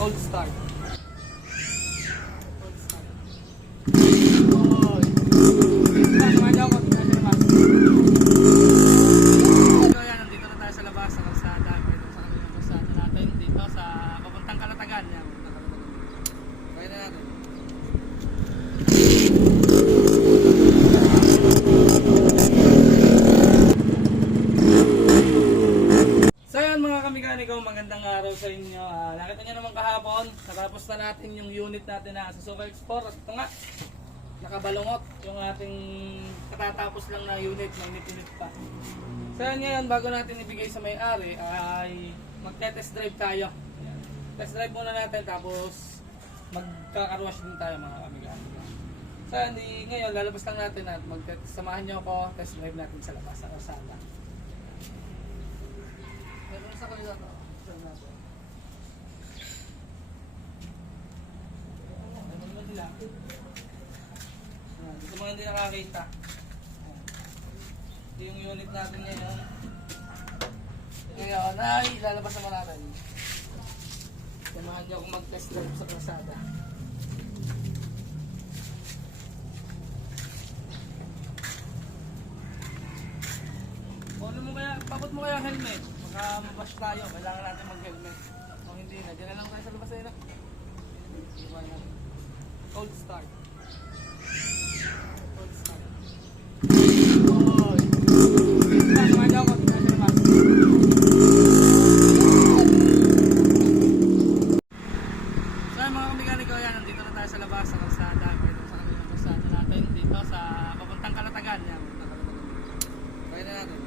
Cold start. Cold start. So yan, nandito na tayo sa labas, sa kalsada. Pwede sa kami ng kalsada natin dito sa papuntang Kalatagan. Yan, papuntang Kalatagan. Kaya na natin. So yan mga kamikaniko, magandang araw sa inyo. Nakita nyo naman kahapon, natapos na natin yung unit natin na Suzuki Export. At ito nga, nakabalungot yung ating katatapos lang na unit, mainit-init pa. So yan ngayon, bago natin ibigay sa may-ari ay magte-test drive tayo. Ayan. Test drive muna natin tapos magkakarwash din tayo mga kamikaniko. So yan, ngayon lalabas lang natin at samahan nyo ako, test drive natin sa labas, sa kalsada. Meron sa kanila to. Meron natin. Meron na sila. Ito mga hindi nakakita. Ito yung unit natin ngayon. Ngayon ay lalabas naman natin. Samahan niyo akong mag-test drive sa kalsada. Pakot mo kaya helmet. Baka mabash tayo. Kailangan natin mag-helmet. Kung hindi na, dyan na lang tayo sa labas na. Cold start. Cold start. Samahan niyo ako. So mga kamikaniko, yan. Nandito na tayo sa labas, sa kalsada. Pwede sa kami ng kalsada natin. Dito sa papuntang Kalatagan. Yan. Kaya na natin.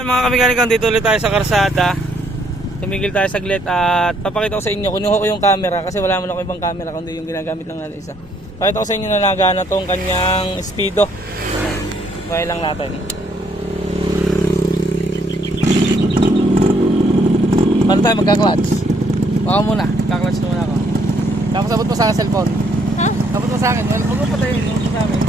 Mga kamikaniko, dito ulit tayo sa karsada. Tumigil tayo saglit at papakita ko sa inyo. Kunuha ko yung camera kasi wala man ako ibang camera kundi yung ginagamit lang natin isa. Pakita ko sa inyo na nagana tong kanyang speedo. Kaya lang natin. Paano tayo magka-clutch? Baka muna, magka-clutch muna ako. sabot mo sa cellphone. Ha? Sabot mo sa akin. Huwag mo patayin. Sabot mo sa akin.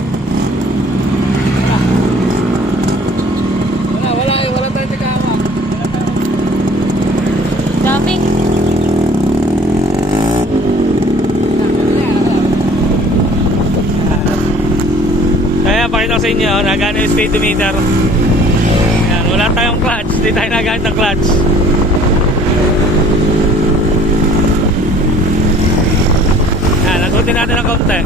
Wala tayong tikawa. Wala tayong... Dami. Kaya pakita ko sa inyo, nagana yung speedometer. Ayan, wala tayong clutch, hindi tayo nagamit ng clutch. Ayan, lagutin natin ng konti.